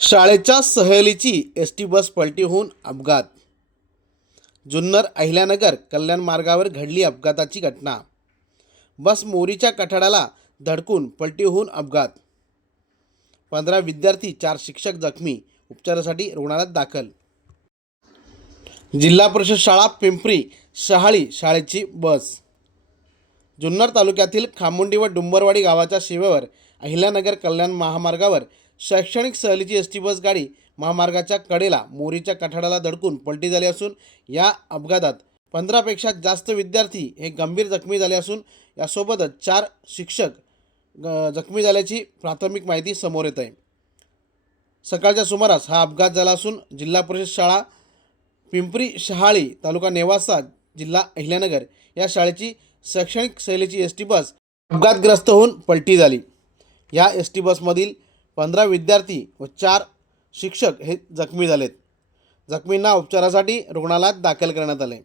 शाळेच्या सहलीची S T bus पलटी होऊन अपघात. जुन्नर अहिल्यानगर कल्याण मार्गावर घडली अपघाताची घटना. बस मोरीच्या कठाडाला धडकून पलटी होऊन अपघात. 15 विद्यार्थी 4 शिक्षक जखमी, उपचारासाठी रुग्णालयात दाखल. जिल्हा परिषद शाळा पिंपरी शहाळी शाळेची बस. जुन्नर तालुक्यातील खामुंडी व डुंबरवाडी गावाच्या शिवेवर अहिल्यानगर कल्याण महामार्गावर शैक्षणिक सहलीची एस टी बस गाडी महामार्गाच्या कडेला मोरीच्या कठाडाला धडकून पलटी झाली असून या अपघातात 15 पेक्षा जास्त विद्यार्थी हे गंभीर जखमी झाले असून यासोबतच 4 शिक्षक जखमी झाल्याची प्राथमिक माहिती समोर येत आहे. सकाळच्या सुमारास हा अपघात झाला असून जिल्हा परिषद शाळा पिंपरी शहाळी तालुका नेवासा जिल्हा अहिल्यानगर या शाळेची शैक्षणिक सहलीची एस टी बस अपघातग्रस्त होऊन पलटी झाली. या एस टी बसमधील 15 विद्यार्थी व 4 शिक्षक हे जखमी झालेत. जखमींना उपचारासाठी रुग्णालयात दाखल करण्यात आले.